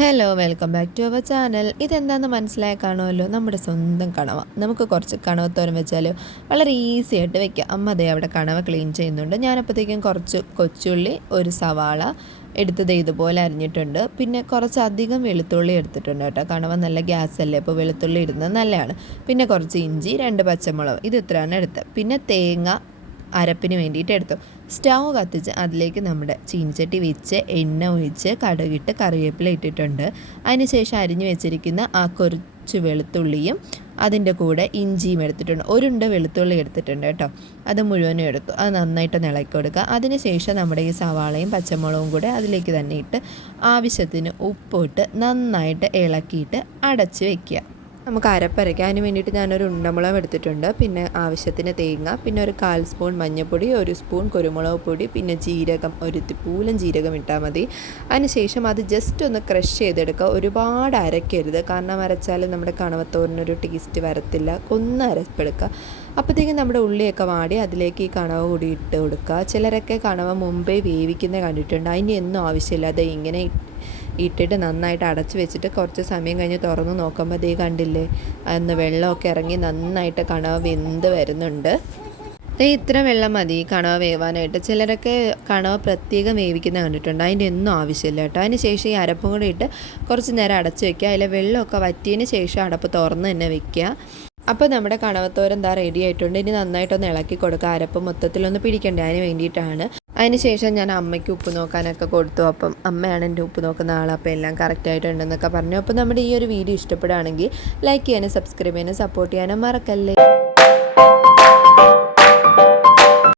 Hello welcome back to our channel. ഇതെന്താണെന്ന് മനസ്സിലായി കാണുമല്ലോ, നമ്മുടെ സ്വന്തം കണവ. നമുക്ക് കുറച്ച് കണവത്തോരൻ വെച്ചാൽ വളരെ ഈസി ആയിട്ട് വെക്കാം. അമ്മ അതേ അവിടെ കണവ ക്ലീൻ ചെയ്യുന്നുണ്ട്. ഞാനപ്പോഴത്തേക്കും കുറച്ച് കൊച്ചുള്ളി, ഒരു സവാള എടുത്തത് ഇതുപോലെ അരിഞ്ഞിട്ടുണ്ട്. പിന്നെ കുറച്ചധികം വെളുത്തുള്ളി എടുത്തിട്ടുണ്ട് കേട്ടോ. കണവ നല്ല ഗ്യാസ് അല്ലേ, അപ്പോൾ വെളുത്തുള്ളി ഇടുന്നത് നല്ലതാണ്. പിന്നെ കുറച്ച് ഇഞ്ചി, 2 പച്ചമുളക്, ഇത് ഇത്രയാണ് എടുത്തത്. പിന്നെ തേങ്ങ അരപ്പിന് വേണ്ടിയിട്ട് എടുത്തു. സ്റ്റൗ കത്തിച്ച് അതിലേക്ക് നമ്മുടെ ചീനിച്ചട്ടി വെച്ച് എണ്ണ ഒഴിച്ച് കടുകിട്ട് കറിവേപ്പില ഇട്ടിട്ടുണ്ട്. അതിനുശേഷം അരിഞ്ഞു വെച്ചിരിക്കുന്ന ആ കുറച്ച് വെളുത്തുള്ളിയും അതിൻ്റെ കൂടെ ഇഞ്ചിയും എടുത്തിട്ടുണ്ട്. ഒരുണ്ട വെളുത്തുള്ളി എടുത്തിട്ടുണ്ട് കേട്ടോ, അത് മുഴുവനും എടുത്തു. അത് നന്നായിട്ട് ഇളക്കി കൊടുക്കുക. അതിനുശേഷം നമ്മുടെ ഈ സവാളയും പച്ചമുളകും കൂടെ അതിലേക്ക് തന്നെ ഇട്ട് ആവശ്യത്തിന് ഉപ്പിട്ട് നന്നായിട്ട് ഇളക്കിയിട്ട് അടച്ച് വയ്ക്കുക. നമുക്ക് അരപ്പരയ്ക്കാം. അതിന് വേണ്ടിയിട്ട് ഞാനൊരു ഉണ്ടമുളക് എടുത്തിട്ടുണ്ട്. പിന്നെ ആവശ്യത്തിന് തേങ്ങ, പിന്നെ ഒരു 1/4 സ്പൂൺ മഞ്ഞൾപ്പൊടി, 1 സ്പൂൺ കുരുമുളക് പൊടി, പിന്നെ ജീരകം, ഒരു പൂലം ജീരകം ഇട്ടാൽ മതി. അതിനുശേഷം അത് ജസ്റ്റ് ഒന്ന് ക്രഷ് ചെയ്തെടുക്കുക. ഒരുപാട് അരയ്ക്കരുത്, കാരണം അരച്ചാൽ നമ്മുടെ കണവത്തോരനൊരു ടേസ്റ്റ് വരത്തില്ല. ഒന്ന് അരപ്പെടുക്കുക. അപ്പോഴത്തേക്കും നമ്മുടെ ഉള്ളിയൊക്കെ വാടി അതിലേക്ക് ഈ കണവ കൂടി ഇട്ട് കൊടുക്കുക. ചിലരൊക്കെ കണവ മുമ്പേ വേവിക്കുന്നത് കണ്ടിട്ടുണ്ട്. അതിന് ഒന്നും ആവശ്യമില്ല. അത് ഇങ്ങനെ ഇട്ടിട്ട് നന്നായിട്ട് അടച്ച് വെച്ചിട്ട് കുറച്ച് സമയം കഴിഞ്ഞ് തുറന്ന് നോക്കുമ്പോൾ അതേ കണ്ടില്ലേ, അന്ന് വെള്ളമൊക്കെ ഇറങ്ങി നന്നായിട്ട് കണവ വെന്ത് വരുന്നുണ്ട്. ഇത്ര വെള്ളം മതി കണവ വേവാനായിട്ട്. ചിലരൊക്കെ കണവ പ്രത്യേകം വേവിക്കുന്ന കണ്ടിട്ടുണ്ട്. അതിൻ്റെ ഒന്നും ആവശ്യമില്ല കേട്ടോ. അതിന് ശേഷം ഈ അരപ്പും കൂടി ഇട്ട് കുറച്ച് നേരം അടച്ച് വയ്ക്കുക. അതിലെ വെള്ളമൊക്കെ വറ്റിയതിന് ശേഷം അടപ്പ് തുറന്ന് തന്നെ വെക്കുക. അപ്പോൾ നമ്മുടെ കണവത്തോരൻ എന്താ റെഡി ആയിട്ടുണ്ട്. ഇനി നന്നായിട്ടൊന്ന് ഇളക്കി കൊടുക്കുക. അരപ്പ് മൊത്തത്തിലൊന്ന് പിടിക്കണ്ടേ, അതിന് വേണ്ടിയിട്ടാണ്. അതിനുശേഷം ഞാൻ അമ്മയ്ക്ക് ഉപ്പ് നോക്കാനൊക്കെ കൊടുത്തു. അപ്പം അമ്മയാണ് എൻ്റെ ഉപ്പ് നോക്കുന്ന ആൾ. അപ്പോൾ എല്ലാം കറക്റ്റായിട്ടുണ്ടെന്നൊക്കെ പറഞ്ഞു. അപ്പോൾ നമ്മുടെ ഈ ഒരു വീഡിയോ ഇഷ്ടപ്പെടുകയാണെങ്കിൽ ലൈക്ക് ചെയ്യാനും സബ്സ്ക്രൈബ് ചെയ്യാനും സപ്പോർട്ട് ചെയ്യാനും മറക്കല്ലേ.